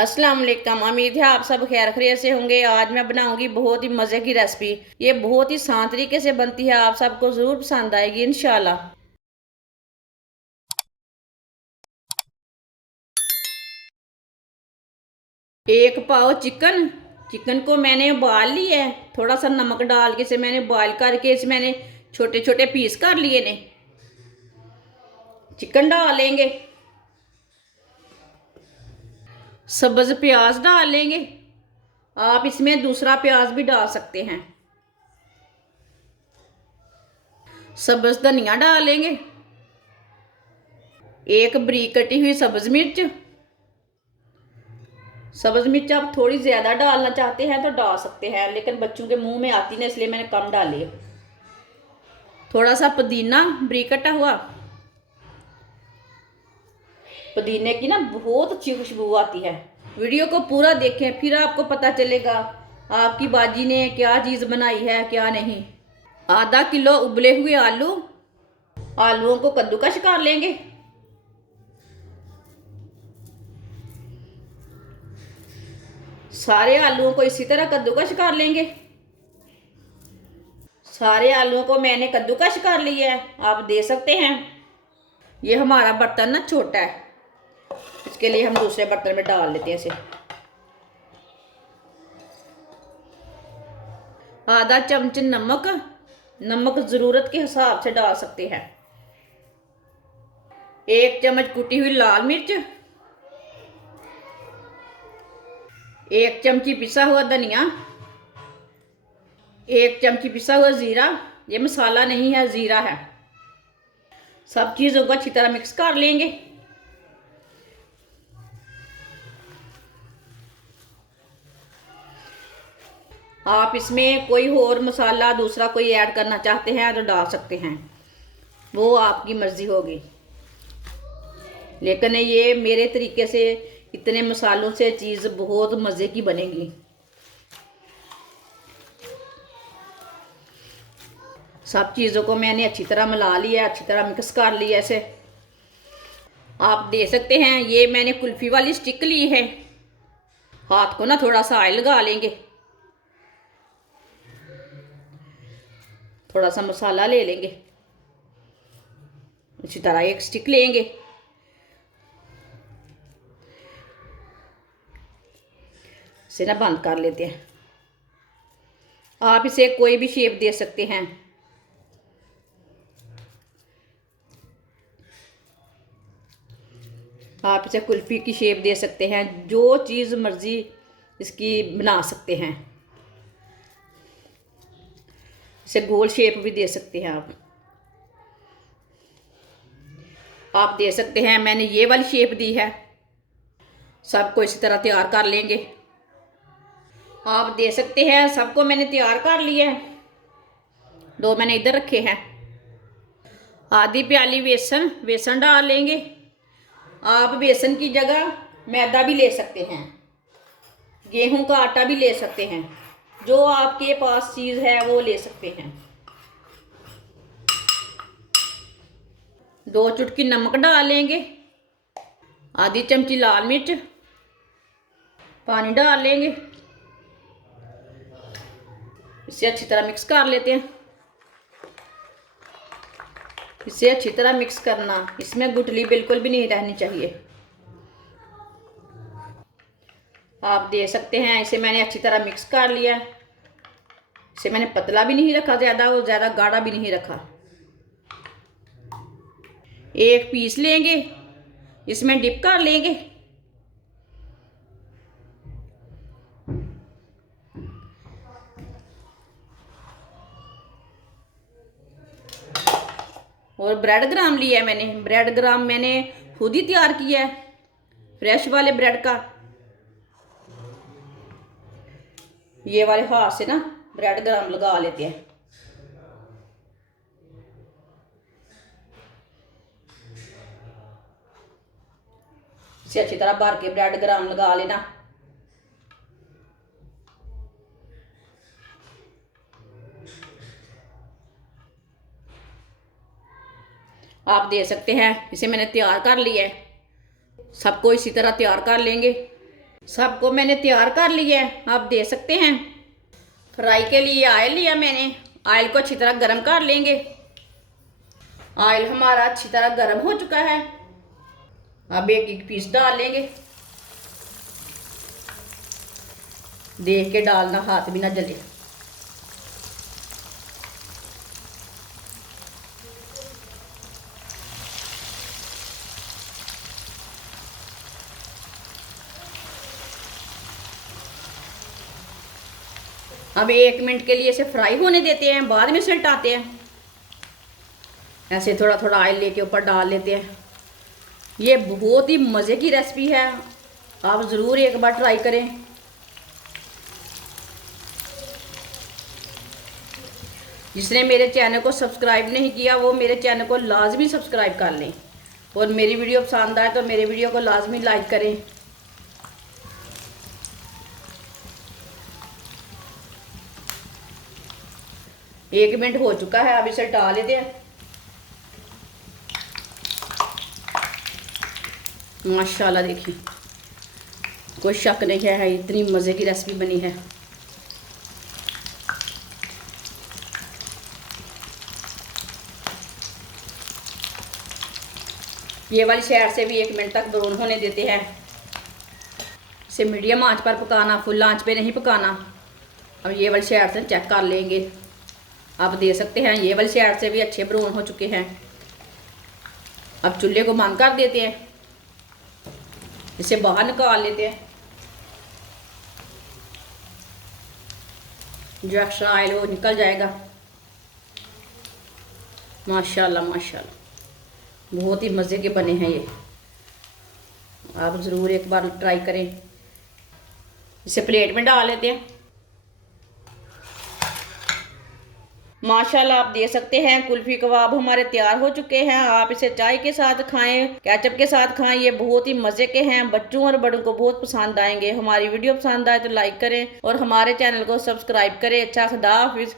अस्सलाम वालेकुम। उम्मीद है आप सब खैर खैरियत से होंगे। आज मैं बनाऊंगी बहुत ही मज़े की रेसिपी। ये बहुत ही आसान तरीके से बनती है, आप सबको ज़रूर पसंद आएगी इंशाल्लाह। एक पाव चिकन चिकन को मैंने उबाल लिया है। थोड़ा सा नमक डाल के इसे मैंने बॉयल करके इसे मैंने छोटे छोटे पीस कर लिए ने। चिकन डाल लेंगे, सब्ज़ प्याज डाल लेंगे। आप इसमें दूसरा प्याज भी डाल सकते हैं। सब्ज़ धनिया डाल लेंगे, एक बारीक कटी हुई सब्ज़ मिर्च। सब्ज़ मिर्च आप थोड़ी ज़्यादा डालना चाहते हैं तो डाल सकते हैं, लेकिन बच्चों के मुंह में आती ना, इसलिए मैंने कम डाली है। थोड़ा सा पुदीना बारीक कटा हुआ। पुदीने की ना बहुत अच्छी खुशबू आती है। वीडियो को पूरा देखें, फिर आपको पता चलेगा आपकी बाजी ने क्या चीज़ बनाई है क्या नहीं। आधा किलो उबले हुए आलू। आलूओं को कद्दूकश कर लेंगे। सारे आलूओं को इसी तरह कद्दूकश कर लेंगे। सारे आलूओं को मैंने कद्दूकश कर लिया है, आप दे सकते हैं। ये हमारा बर्तन ना छोटा है, इसके लिए हम दूसरे बर्तन में डाल लेते हैं इसे। आधा चम्मच नमक। नमक ज़रूरत के हिसाब से डाल सकते हैं। एक चम्मच कुटी हुई लाल मिर्च। एक चमची पिसा हुआ धनिया। एक चमची पिसा हुआ ज़ीरा। ये मसाला नहीं है, ज़ीरा है। सब चीज़ों को अच्छी तरह मिक्स कर लेंगे। आप इसमें कोई और मसाला दूसरा कोई ऐड करना चाहते हैं तो डाल सकते हैं, वो आपकी मर्ज़ी होगी। लेकिन ये मेरे तरीके से इतने मसालों से चीज़ बहुत मज़े की बनेगी। सब चीज़ों को मैंने अच्छी तरह मिला लिया, अच्छी तरह मिक्स कर लिया ऐसे। आप दे सकते हैं, ये मैंने कुल्फ़ी वाली स्टिक ली है। हाथ को ना थोड़ा सा ऑयल लगा लेंगे। थोड़ा सा मसाला ले लेंगे, इसी तरह एक स्टिक लेंगे। इसे ना बंद कर लेते हैं। आप इसे कोई भी शेप दे सकते हैं। आप इसे कुल्फ़ी की शेप दे सकते हैं, जो चीज़ मर्ज़ी इसकी बना सकते हैं। इसे गोल शेप भी दे सकते हैं आप दे सकते हैं। मैंने ये वाली शेप दी है। सबको इसी तरह तैयार कर लेंगे। आप दे सकते हैं, सबको मैंने तैयार कर लिया है। दो मैंने इधर रखे हैं। आधी प्याली बेसन बेसन डाल लेंगे। आप बेसन की जगह मैदा भी ले सकते हैं, गेहूं का आटा भी ले सकते हैं, जो आपके पास चीज़ है वो ले सकते हैं। दो चुटकी नमक डाल लेंगे। आधी चमची लाल मिर्च। पानी डाल लेंगे। इसे अच्छी तरह मिक्स कर लेते हैं। इसे अच्छी तरह मिक्स करना, इसमें गुठली बिल्कुल भी नहीं रहनी चाहिए। आप दे सकते हैं, इसे मैंने अच्छी तरह मिक्स कर लिया। इसे मैंने पतला भी नहीं रखा ज़्यादा, और ज़्यादा गाढ़ा भी नहीं रखा। एक पीस लेंगे, इसमें डिप कर लेंगे। और ब्रेड ग्राम लिया है मैंने। ब्रेड ग्राम मैंने खुद ही तैयार किया है, फ्रेश वाले ब्रेड का। ये वाले हाथ से ना ब्रेड ग्राम लगा लेते हैं। इसे अच्छी तरह भर के ब्रेड ग्राम लगा लेना। आप दे सकते हैं, इसे मैंने तैयार कर लिया है। सबको इसी तरह तैयार कर लेंगे। सबको मैंने तैयार कर लिया है, आप देख सकते हैं। फ्राई के लिए ऑयल लिया मैंने, ऑयल को अच्छी तरह गर्म कर लेंगे। ऑयल हमारा अच्छी तरह गर्म हो चुका है। अब एक एक पीस डाल लेंगे, देख के डालना, हाथ भी ना जले। अब 1 मिनट के लिए इसे फ्राई होने देते हैं, बाद में इसे हटाते हैं। ऐसे थोड़ा थोड़ा ऑयल लेके ऊपर डाल लेते हैं। ये बहुत ही मज़े की रेसिपी है, आप ज़रूर एक बार ट्राई करें। जिसने मेरे चैनल को सब्सक्राइब नहीं किया वो मेरे चैनल को लाजमी सब्सक्राइब कर लें, और मेरी वीडियो पसंद आए तो मेरे वीडियो को लाजमी लाइक करें। एक मिनट हो चुका है, अब इसे डाल लेते हैं। माशाल्लाह देखिए, कोई शक नहीं है, इतनी मज़े की रेसिपी बनी है। ये वाली साइड से भी 1 मिनट तक ब्राउन होने देते हैं। इसे मीडियम आंच पर पकाना, फुल आंच पे नहीं पकाना। अब ये वाली साइड से चेक कर लेंगे, आप देख सकते हैं ये वाली साइड से भी अच्छे ब्राउन हो चुके हैं। अब चूल्हे को बंद कर देते हैं, इसे बाहर निकाल लेते हैं। जो एक्स्ट्रा ऑयल वो निकल जाएगा। माशाल्लाह माशाल्लाह, बहुत ही मज़े के बने हैं ये, आप ज़रूर एक बार ट्राई करें। इसे प्लेट में डाल लेते हैं। माशाल्लाह आप देख सकते हैं कुल्फ़ी कबाब हमारे तैयार हो चुके हैं। आप इसे चाय के साथ खाएं, केचप के साथ खाएं, ये बहुत ही मज़े के हैं, बच्चों और बड़ों को बहुत पसंद आएंगे। हमारी वीडियो पसंद आए तो लाइक करें और हमारे चैनल को सब्सक्राइब करें। अच्छा, खुदा हाफिज़।